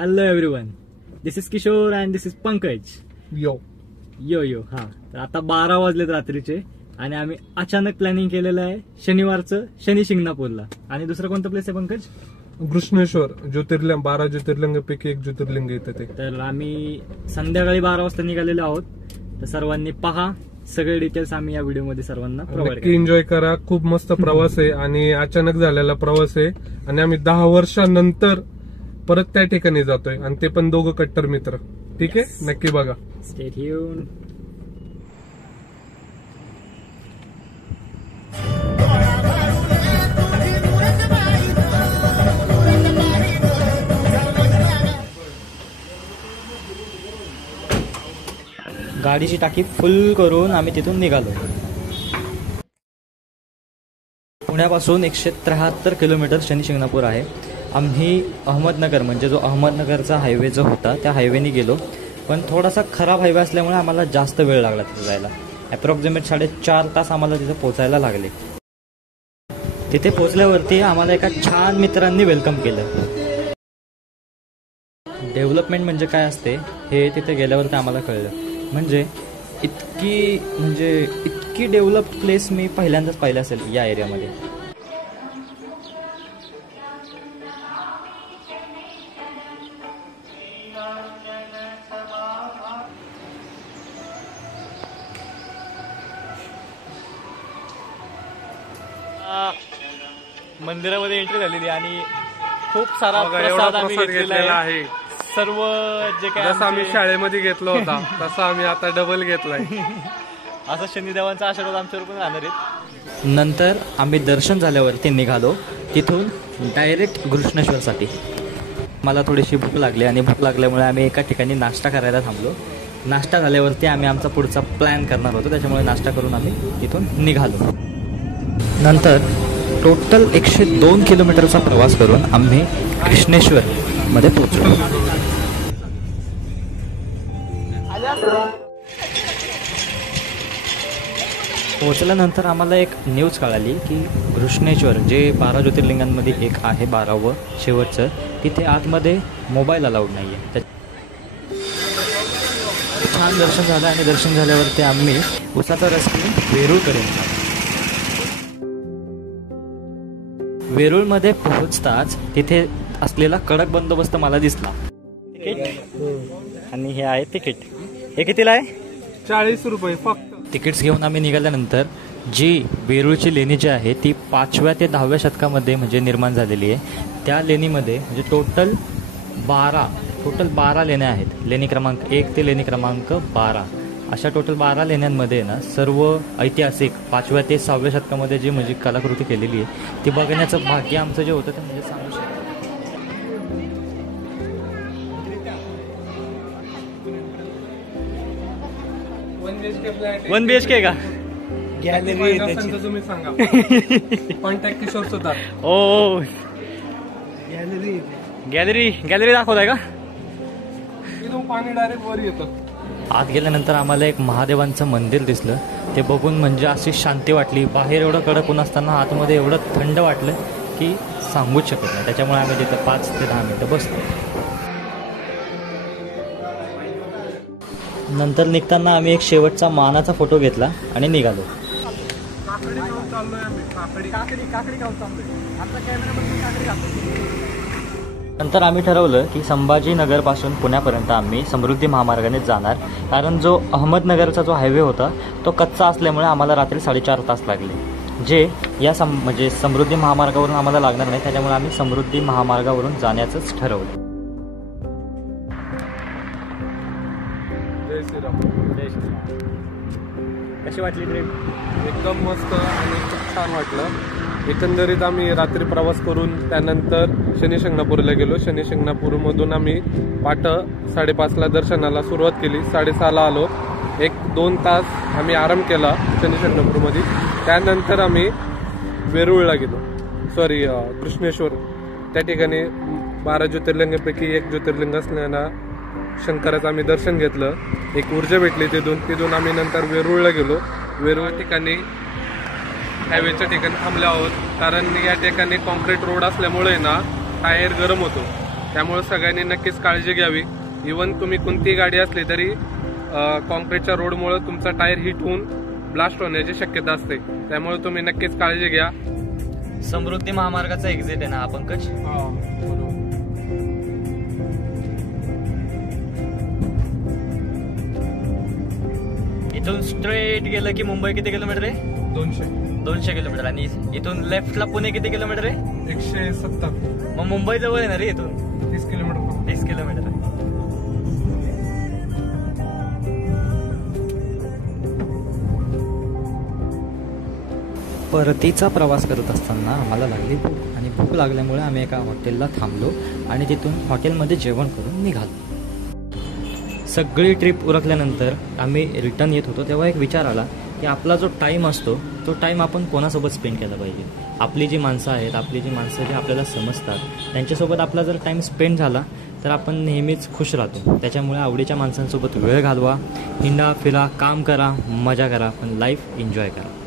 Hello everyone. This is Kishore and this is Pankaj. यो हा तर आता 12 वाजलेत रात्रीचे आणि आम्ही अचानक प्लॅनिंग केलेलं आहे शनिवारचं शनी शिंगणापूरला. आणि दुसरं कोणतं प्लेस आहे पंकज? घृष्णेश्वर ज्योतिर्लिंग 12 ज्योतिर्लिंगापैकी एक ज्योतिर्लिंग येतं ते. तर आम्ही संध्याकाळी 12 वाजता निघालेलो आहोत. तर सर्वांनी पहा, सगळे डिटेल्स आम्ही या व्हिडिओमध्ये सर्वांना प्रोव्हाइड नक्की एन्जॉय करा. खूप मस्त प्रवास आहे आणि अचानक झालेला प्रवास आहे आणि आम्ही 10 वर्षांनंतर परत त्या ठिकाणी जातोय आणि ते पण दोघं कट्टर मित्र. ठीक आहे, नक्की बघा. Stay tune. गाडीची टाकी फुल करून आम्ही तिथून निघालो. पुण्यापासून 173 किलोमीटर शनी शिंगणापूर आहे. आम्ही अहमदनगर म्हणजे जो अहमदनगरचा हायवे जो होता त्या हायवेने गेलो, पण थोडासा खराब हायवे असल्यामुळे आम्हाला जास्त वेळ लागला तिथे जायला. अप्रॉक्सिमेट 4.5 तास आम्हाला तिथे पोहोचायला लागले. तिथे पोहोचल्यावरती आम्हाला एका छान मित्रांनी वेलकम केलं. डेव्हलपमेंट म्हणजे काय असते हे तिथे गेल्यावरती आम्हाला कळलं. म्हणजे इतकी डेव्हलप्ड प्लेस मी पहिल्यांदाच पाहिलं असेल या एरियामध्ये. मंदिरामध्ये एंट्री झालेली आणि खूप सारा प्रसाद आम्ही घेतलेला आहे. सर्व जे काय जसं आम्ही शाळेमध्ये घेतला होता तसा आम्ही आता डबल घेतलाय. असं शनिदेवांचा आशीर्वाद आमच्यावर पण राहणार आहेत. नंतर आम्ही दर्शन झाल्यावरती निघालो तिथून डायरेक्ट घृष्णेश्वरसाठी. मला थोडीशी भूक लागली आणि भूक लागल्यामुळे आम्ही एका ठिकाणी नाश्ता करायला थांबलो. नाश्ता झाल्यावरती आम्ही आमचा पुढचा प्लॅन करणार होतो, त्याच्यामुळे नाश्ता करून आम्ही तिथून निघालो. नंतर टोटल 102 किलोमीटरचा प्रवास करून आम्ही घृष्णेश्वर मध्ये पोहोचलो. पोहोचल्यानंतर आम्हाला एक न्यूज कळाली की घृष्णेश्वर जे 12 ज्योतिर्लिंगांमध्ये एक आहे, 12वं शेवटचं, तिथे आतमध्ये मोबाईल अलाउड नाही आहे. छान दर्शन झालं आणि दर्शन झाल्यावरती आम्ही उसाचा रस घेऊन वेरूळकडे. वेरूळमध्ये पोहोचताच तिथे असलेला कडक बंदोबस्त मला दिसला. तिकीट आणि हे आहे तिकीट. हे कितीला आहे? 40 रुपये फक्त. तिकीट्स घेऊन आम्ही निघाल्यानंतर जी वेरूळची लेणी जी आहे ती 5व्या ते 10व्या शतकामध्ये म्हणजे निर्माण झालेली आहे. त्या लेणीमध्ये म्हणजे टोटल 12 लेण्या आहेत. लेणी क्रमांक 1 ते लेणी क्रमांक 12 अशा टोटल 12 लेण्यांमध्ये ना सर्व ऐतिहासिक 5व्या ते 6व्या शतकामध्ये जी म्हणजे कलाकृती केलेली आहे ती बघण्याचं भाग्य आमचं जे होतं ते म्हणजे सांगू शकतो. 1 BHK का? गॅलरी तुम्ही सांगा. कॉन्टॅक्ट किशोर सुतार. ओ गॅलरी दाखवताय का? इथून पाणी डायरेक्ट वर येतं. आत गेल्यानंतर आम्हाला एक महादेवांचं मंदिर दिसलं. ते बघून म्हणजे अशी शांती वाटली. बाहेर एवढं कडक ऊन असताना आतमध्ये एवढं थंड वाटलं की सांगूच शकत नाही. त्याच्यामुळे आम्ही तिथं 5 ते 10 मिनिटं बसलो. नंतर निघताना आम्ही एक शेवटचा मानाचा फोटो घेतला आणि निघालो. नंतर आम्ही ठरवलं की संभाजीनगरपासून पुण्यापर्यंत आम्ही समृद्धी महामार्गाने जाणार, कारण जो अहमदनगरचा जो हायवे होता तो कच्चा असल्यामुळे आम्हाला रात्री 4.5 तास लागले, जे या म्हणजे समृद्धी महामार्गावरून आम्हाला लागणार नाही. त्याच्यामुळे आम्ही समृद्धी महामार्गावरून जाण्याचंच ठरवलं. जय श्रीराम. जय श्रीराम. कशी वाटली ट्रिप? एकदम मस्त आणि खूप छान वाटलं. एकंदरीत आम्ही रात्री प्रवास करून त्यानंतर शनी शिंगणापूरला गेलो. शनी शिंगणापूरमधून आम्ही 5:30ला दर्शनाला सुरुवात केली. 6:30ला आलो. 1-2 तास आम्ही आराम केला शनी शिंगणापूरमध्ये. त्यानंतर आम्ही वेरूळला गेलो, घृष्णेश्वर. त्या ठिकाणी 12 ज्योतिर्लिंगापैकी एक ज्योतिर्लिंग असलेला शंकराचं आम्ही दर्शन घेतलं. एक ऊर्जा भेटली तिथून आम्ही नंतर वेरूळला गेलो. वेरूळ ठिकाणी हायवेच्या ठिकाणी थांबले आहोत, कारण या ठिकाणी कॉन्क्रीट रोड असल्यामुळे ना टायर गरम होतो. त्यामुळे सगळ्यांनी नक्कीच काळजी घ्यावी. इवन तुम्ही कोणतीही गाडी असली तरी कॉन्क्रीटच्या रोडमुळे तुमचा टायर हिट होऊन ब्लास्ट होण्याची शक्यता असते. त्यामुळे तुम्ही नक्कीच काळजी घ्या. समृद्धी महामार्गाचा एक्झिट आहे ना हा पंकज? इथून स्ट्रेट गेलं की मुंबई किती किलोमीटर आहे? 200 किलोमीटर. आणि इथून लेफ्टला पुणे किती किलोमीटर आहे? 170. मग मुंबई जवळ आहे ना रे इथून? 30 किलोमीटर. 30 किलोमीटर. परतीचा प्रवास करत असताना आम्हाला लागली भूक आणि भूक लागल्यामुळे आम्ही एका हॉटेलला थांबलो आणि तिथून हॉटेलमध्ये जेवण करून निघालो. सगळी ट्रिप उरकल्यानंतर आम्ही रिटर्न येत होतो तेव्हा एक विचार आला की आपला जो टाईम असतो तो टाईम आपण कोणासोबत स्पेंड केला पाहिजे. आपली जी माणसं आहेत, आपली जी माणसं जी आपल्याला समजतात त्यांच्यासोबत आपला जर टाईम स्पेंड झाला तर आपण नेहमीच खुश राहतो. त्याच्यामुळे आवडीच्या माणसांसोबत वेळ घालवा, हिंडा फिरा, काम करा, मजा करा, पण लाईफ एन्जॉय करा.